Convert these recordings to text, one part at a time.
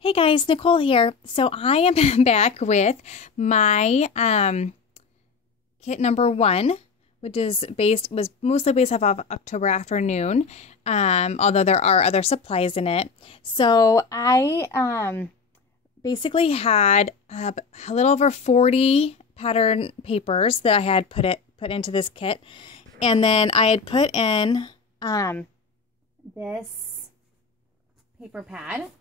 Hey guys, Nicole here. So I am back with my kit number one, which was mostly based off of October Afternoon, although there are other supplies in it. So I basically had a little over 40 pattern papers that I had put into this kit, and then I had put in this paper pad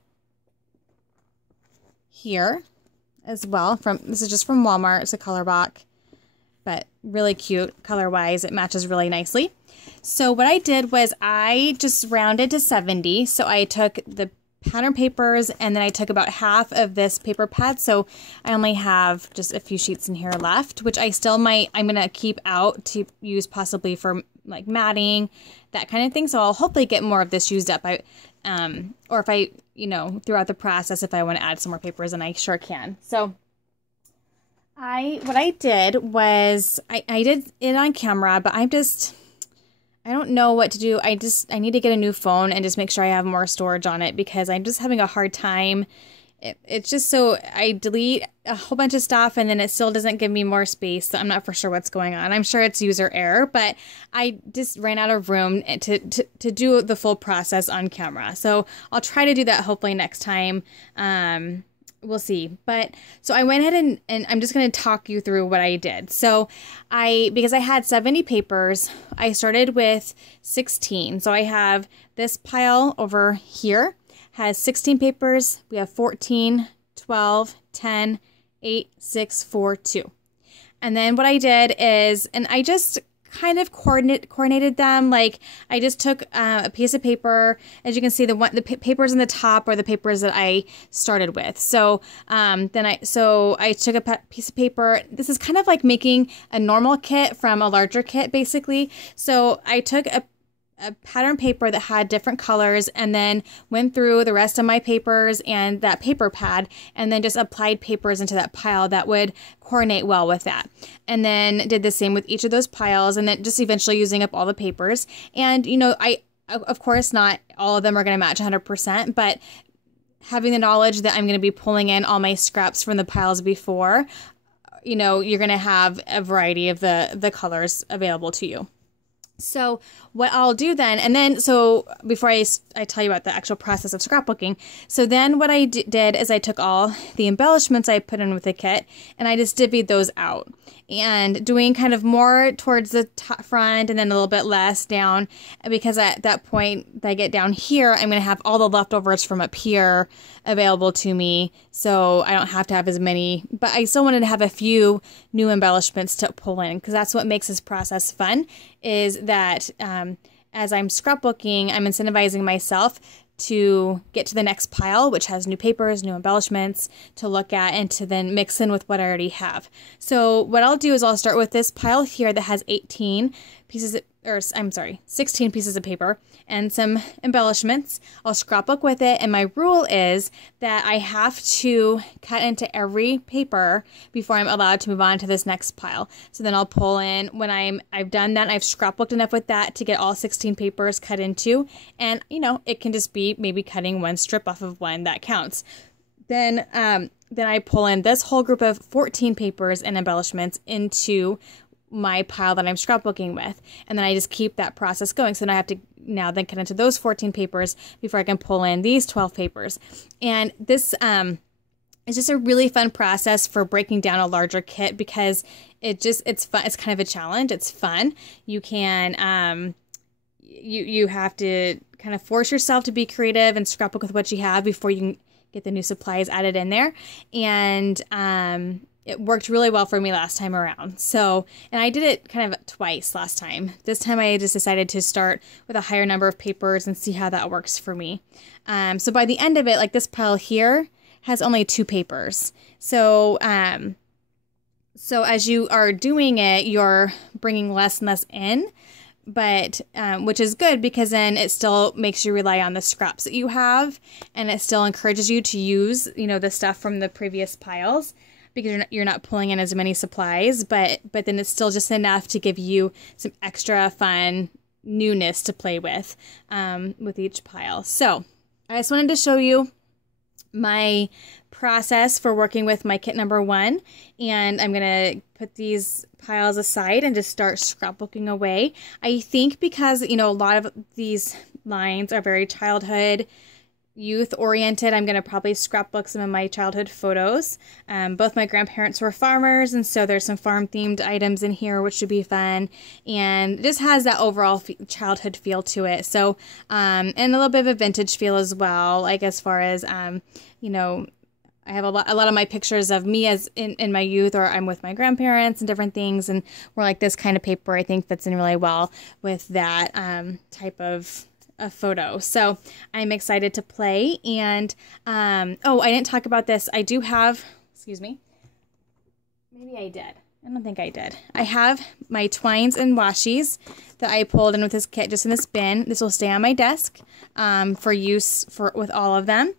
here as well. This is just from Walmart. It's a ColorBox, but really cute color wise. It matches really nicely. So what I did was I just rounded to 70. So I took the pattern papers and then I took about half of this paper pad. So I only have just a few sheets in here left, which I'm gonna keep out to use possibly for like matting, that kind of thing. So I'll hopefully get more of this used up. Or if I, throughout the process, if I want to add some more papers, and I sure can. So what I did was I did it on camera, but I don't know what to do. I need to get a new phone and just make sure I have more storage on it, because I'm just having a hard time. It's just so I delete a whole bunch of stuff and then it still doesn't give me more space. So I'm not for sure what's going on. I'm sure it's user error, but I just ran out of room to do the full process on camera. So I'll try to do that hopefully next time. We'll see. But so I went ahead and I'm just going to talk you through what I did. So because I had 70 papers, I started with 16. So I have this pile over here has 16 papers. We have 14, 12, 10, 8, 6, 4, 2. And then what I did is, and I just kind of coordinated them. Like I just took a piece of paper. As you can see, the papers in the top are the papers that I started with. So I took a piece of paper. This is kind of like making a normal kit from a larger kit, basically. So I took a pattern paper that had different colors and then went through the rest of my papers and that paper pad and then just applied papers into that pile that would coordinate well with that. And then did the same with each of those piles and then just eventually using up all the papers. And, of course, not all of them are going to match 100%, but having the knowledge that I'm going to be pulling in all my scraps from the piles before, you're going to have a variety of the colors available to you. So what I'll do then, so before I tell you about the actual process of scrapbooking, so then what I did is I took all the embellishments I put in with the kit and I just divvied those out and doing kind of more towards the top front and then a little bit less down, because at that point that I get down here, I'm going to have all the leftovers from up here available to me. So I don't have to have as many, but I still wanted to have a few new embellishments to pull in, because that's what makes this process fun, is that as I'm scrapbooking, I'm incentivizing myself to get to the next pile, which has new papers, new embellishments to look at, and to then mix in with what I already have. So what I'll do is I'll start with this pile here that has 16 pieces of paper and some embellishments. I'll scrapbook with it, and my rule is that I have to cut into every paper before I'm allowed to move on to this next pile. So then I'll pull in when I've done that. I've scrapbooked enough with that to get all 16 papers cut into, and it can just be maybe cutting one strip off of one that counts. Then I pull in this whole group of 14 papers and embellishments into my pile that I'm scrapbooking with, and then I just keep that process going. So then I have to then cut into those 14 papers before I can pull in these 12 papers. And this is just a really fun process for breaking down a larger kit, because it's fun. It's kind of a challenge. It's fun. You can you have to kind of force yourself to be creative and scrapbook with what you have before you can get the new supplies added in there. And it worked really well for me last time around. So, and I did it kind of twice last time. This time I just decided to start with a higher number of papers and see how that works for me. So by the end of it, like this pile here has only 2 papers. So, so as you are doing it, you're bringing less and less in, but which is good, because then it still makes you rely on the scraps that you have, and it still encourages you to use, the stuff from the previous piles, because you're not pulling in as many supplies, but then it's still just enough to give you some extra fun newness to play with each pile. So I just wanted to show you my process for working with my kit number 1, and I'm gonna put these piles aside and just start scrapbooking away. I think because, you know, a lot of these lines are very childhood, youth oriented, I'm gonna probably scrapbook some of my childhood photos. Both my grandparents were farmers, and so there's some farm themed items in here, which should be fun, and it just has that overall childhood feel to it. So and a little bit of a vintage feel as well, like as far as you know, I have a lot of my pictures of me as in my youth, or I'm with my grandparents and different things, and we're like, this kind of paper I think fits in really well with that type of a photo. So I'm excited to play. And oh, I didn't talk about this. I do have, excuse me, maybe I did. I don't think I did. I have my twines and washies that I pulled in with this kit, just in this bin. This will stay on my desk for use with all of them.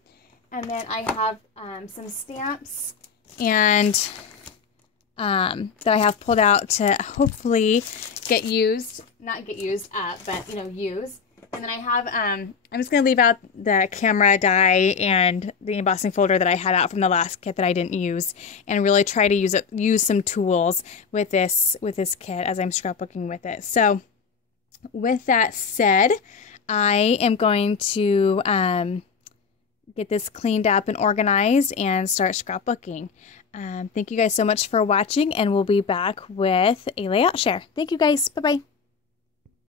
And then I have some stamps and that I have pulled out to hopefully get used, not get used up, but, you know, use. And then I have, I'm just going to leave out the camera die and the embossing folder that I had out from the last kit that I didn't use, and really try to use some tools with this kit as I'm scrapbooking with it. So with that said, I am going to get this cleaned up and organized and start scrapbooking. Thank you guys so much for watching, and we'll be back with a layout share. Thank you guys. Bye-bye.